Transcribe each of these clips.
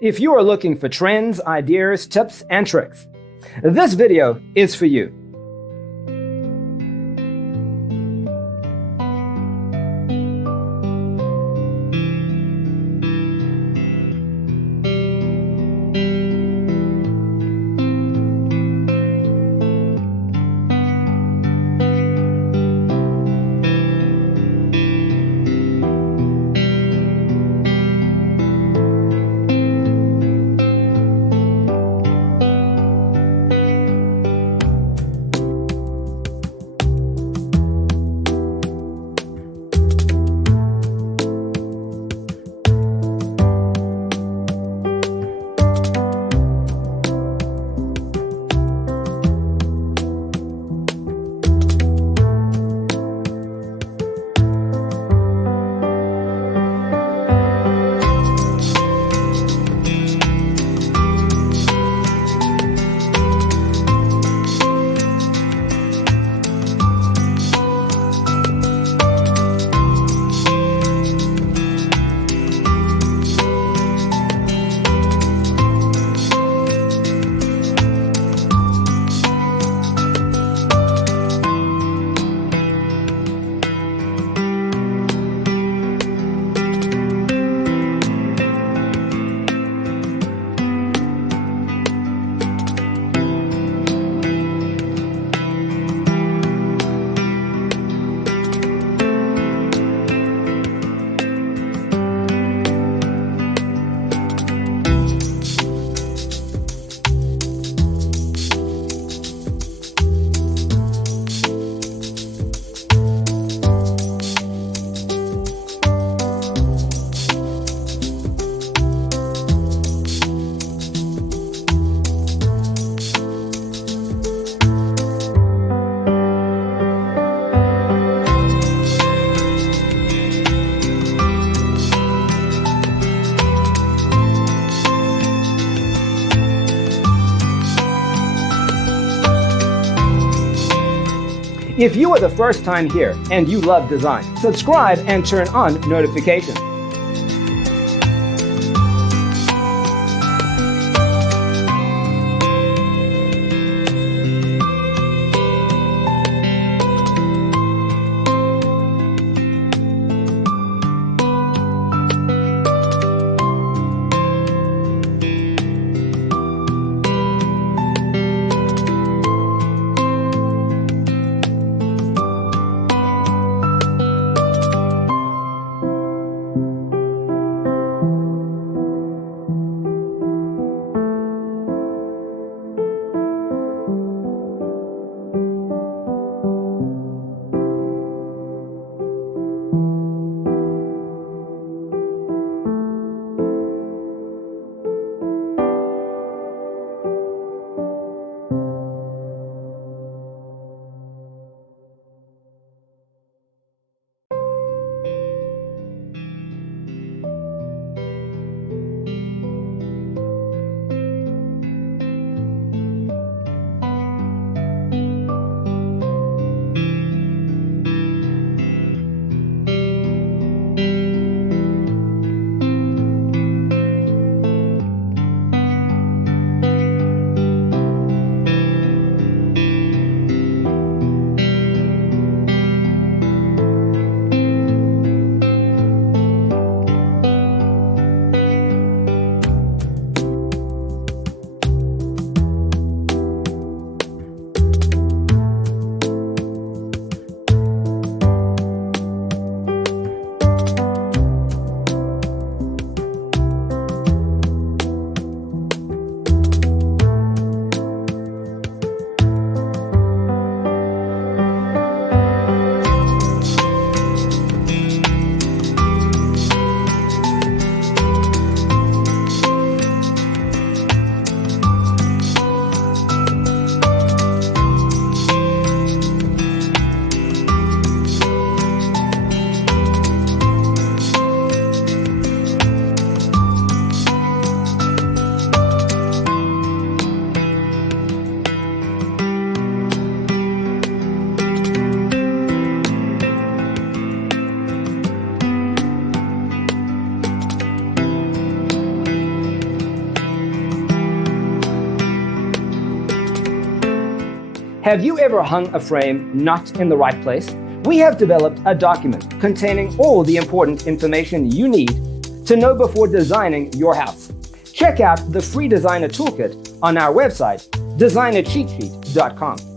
If you are looking for trends, ideas, tips, and tricks, this video is for you. If you are the first time here and you love design, subscribe and turn on notifications. Have you ever hung a frame not in the right place? We have developed a document containing all the important information you need to know before designing your house. Check out the free designer toolkit on our website, designercheatsheet.com.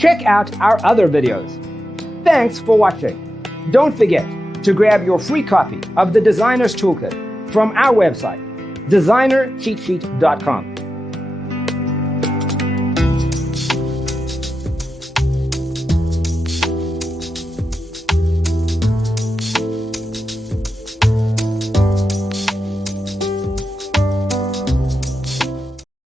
Check out our other videos. Thanks for watching. Don't forget to grab your free copy of the Designer's Toolkit from our website, designercheatsheet.com.